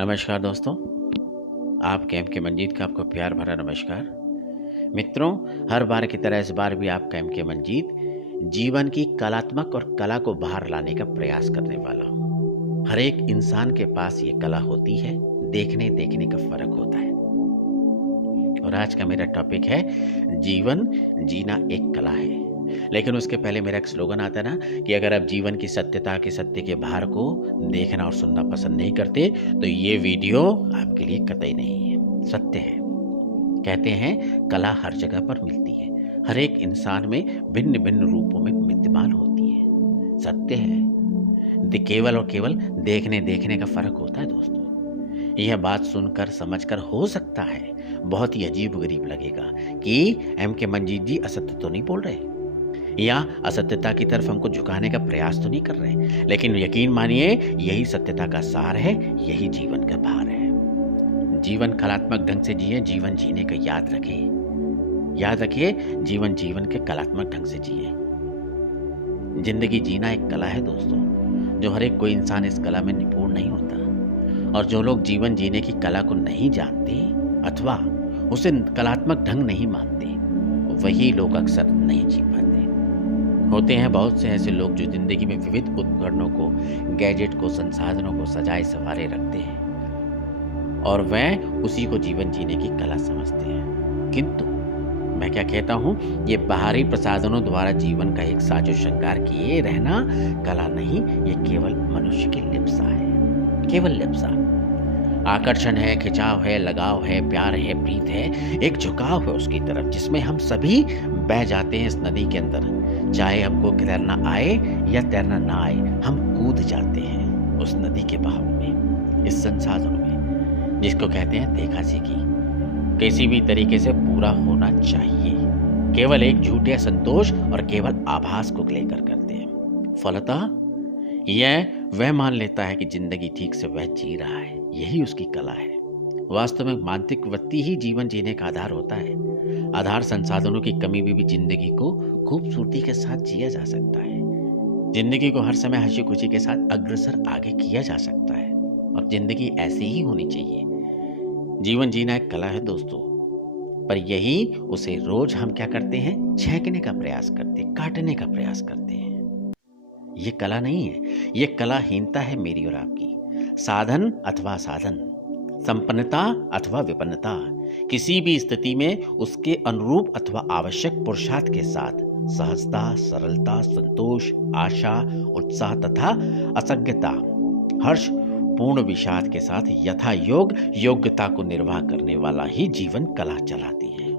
नमस्कार दोस्तों, आपके एम के मंजीत का आपको प्यार भरा नमस्कार। मित्रों, हर बार की तरह इस बार भी आपका एम के मंजीत जीवन की कलात्मक और कला को बाहर लाने का प्रयास करने वाला हूँ। हर एक इंसान के पास ये कला होती है, देखने देखने का फर्क होता है। और आज का मेरा टॉपिक है जीवन जीना एक कला है। लेकिन उसके पहले मेरा एक स्लोगन आता है ना कि अगर आप जीवन की सत्यता के सत्य के बाहर को देखना और सुनना पसंद नहीं करते तो ये वीडियो आपके लिए कतई नहीं है। सत्य है। कहते हैं कला हर जगह पर मिलती है, हर एक इंसान में भिन्न भिन्न रूपों में विद्यमान होती है। सत्य है। केवल और केवल देखने देखने का फर्क होता है दोस्तों। यह बात सुनकर समझकर हो सकता है बहुत ही अजीब गरीब लगेगा कि एम के मंजीत जी असत्य तो नहीं बोल रहे या असत्यता की तरफ हमको झुकाने का प्रयास तो नहीं कर रहे, लेकिन यकीन मानिए यही सत्यता का सार है, यही जीवन का भार है। जीवन कलात्मक ढंग से जिए, जीवन जीने का याद रखिए जीवन जीवन के कलात्मक ढंग से जिए। जिंदगी जीना एक कला है दोस्तों, जो हर एक कोई इंसान इस कला में निपुण नहीं होता। और जो लोग जीवन जीने की कला को नहीं जानते अथवा उसे कलात्मक ढंग नहीं मानते, वही लोग अक्सर नहीं जी पाते। होते हैं बहुत से ऐसे लोग जो जिंदगी में विविध उपकरणों को, गैजेट को, संसाधनों को सजाए संवारे रखते हैं और वह उसी को जीवन जीने की कला समझते हैं। किंतु मैं क्या कहता हूँ, ये बाहरी प्रसाधनों द्वारा जीवन का एक साजो श्रृंगार किए रहना कला नहीं, ये केवल मनुष्य की लिप्सा है, केवल लिप्सा। आकर्षण है, खिंचाव है, लगाव है, प्यार है, प्रीत है, एक झुकाव है उसकी तरफ जिसमें हम सभी बह जाते हैं इस नदी के अंदर। चाहे हमको तैरना आए या तैरना ना आए, हम कूद जाते हैं उस नदी के बहाव में, इस संसाधनों में, जिसको कहते हैं देखा सीखी। किसी भी तरीके से पूरा होना चाहिए, केवल एक झूठे संतोष और केवल आभास को लेकर करते हैं। फलतः यह वह मान लेता है कि जिंदगी ठीक से वह जी रहा है, यही उसकी कला है। वास्तव में मानसिक वृत्ति ही जीवन जीने का आधार होता है। आधार संसाधनों की कमी में भी जिंदगी को खूबसूरती के साथ जिया जा सकता है। जिंदगी को हर समय हंसी खुशी के साथ अग्रसर आगे किया जा सकता है और जिंदगी ऐसी ही होनी चाहिए। जीवन जीना एक कला है दोस्तों, पर यही उसे रोज हम क्या करते हैं, छेंकने का प्रयास करते, काटने का प्रयास करते हैं। ये कला नहीं है, ये कलाहीनता है मेरी और आपकी। साधन अथवा साधन, संपन्नता अथवा विपन्नता, किसी भी स्थिति में उसके अनुरूप अथवा आवश्यक पुरुषार्थ के साथ सहजता, सरलता, संतोष, आशा, उत्साह तथा असज्ञता, हर्ष, पूर्ण विषाद के साथ यथा योग्यता को निर्वाह करने वाला ही जीवन कला चलाती है,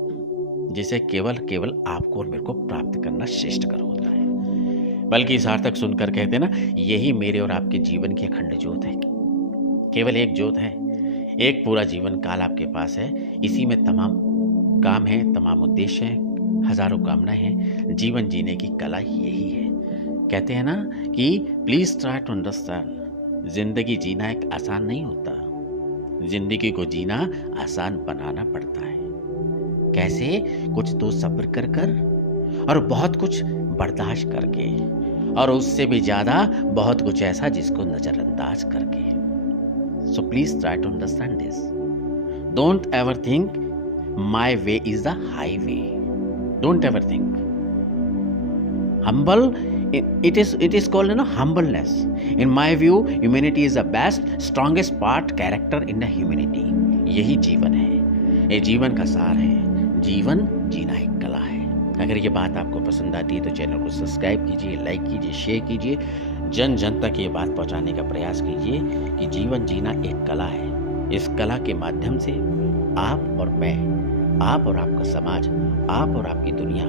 जिसे केवल आपको और मेरे को प्राप्त करना श्रेष्ठकर होता है। बल्कि सार्थक सुनकर कहते ना, यही मेरे और आपके जीवन की अखंड ज्योत है। केवल एक ज्योत है, एक पूरा जीवन काल आपके पास है। इसी में तमाम काम है, तमाम उद्देश्य हैं, हजारों कामनाएं हैं। जीवन जीने की कला यही है। कहते हैं ना कि प्लीज ट्राई टू अंडरस्टैंड, जिंदगी जीना एक आसान नहीं होता। जिंदगी को जीना आसान बनाना पड़ता है। कैसे? कुछ तो सब्र कर और बहुत कुछ बर्दाश्त करके, और उससे भी ज्यादा बहुत कुछ ऐसा जिसको नजरअंदाज करके। So please try to understand this. Don't ever think my way is the highway. Don't ever think. Humble, it is called humbleness. In my view, humanity is the best, strongest part, character in the humanity. यही जीवन है, ये जीवन का सार है। जीवन जीना एक कला है। अगर ये बात आपको पसंद आती है तो चैनल को सब्सक्राइब कीजिए, लाइक कीजिए, शेयर कीजिए, जन जन तक ये बात पहुंचाने का प्रयास कीजिए कि जीवन जीना एक कला है। इस कला के माध्यम से आप और मैं, आप और आपका समाज, आप और आपकी दुनिया,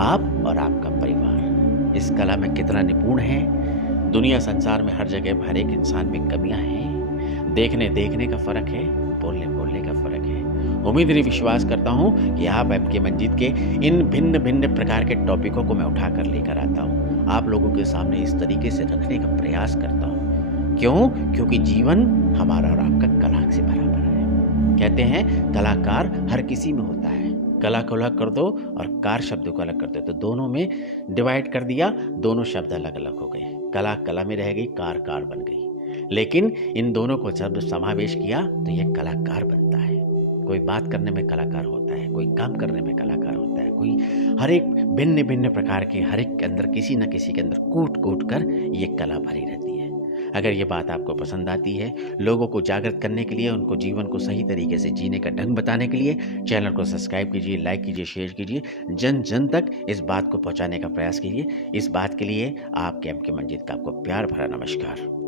आप और आपका परिवार इस कला में कितना निपुण है। दुनिया संसार में हर जगह हर एक इंसान में कमियां हैं, देखने देखने का फर्क है, बोलने बोलने का फर्क है। उम्मीद नहीं, विश्वास करता हूँ कि आप एम के मंजीत के इन भिन्न भिन्न प्रकार के टॉपिकों को मैं उठाकर लेकर आता हूँ, आप लोगों के सामने इस तरीके से रखने का प्रयास करता हूँ। क्यों? क्योंकि जीवन हमारा और आपका कला से भरा भरा है। कहते हैं कलाकार हर किसी में होता है। कला को अलग कर दो और कार शब्द को अलग कर दो, तो दोनों में डिवाइड कर दिया, दोनों शब्द अलग अलग हो गए। कला कला में रह गई, कार कार बन गई। लेकिन इन दोनों को जब समावेश किया तो ये कलाकार बनता है। कोई बात करने में कलाकार होता है, कोई काम करने में कलाकार होता है, कोई हर एक भिन्न-भिन्न प्रकार के हर एक के अंदर किसी न किसी के अंदर कूट-कूट कर ये कला भरी रहती है। अगर ये बात आपको पसंद आती है, लोगों को जागृत करने के लिए, उनको जीवन को सही तरीके से जीने का ढंग बताने के लिए चैनल को सब्सक्राइब कीजिए, लाइक कीजिए, शेयर कीजिए, जन-जन तक इस बात को पहुँचाने का प्रयास कीजिए। इस बात के लिए आपके एम के मंजीत का आपको प्यार भरा नमस्कार।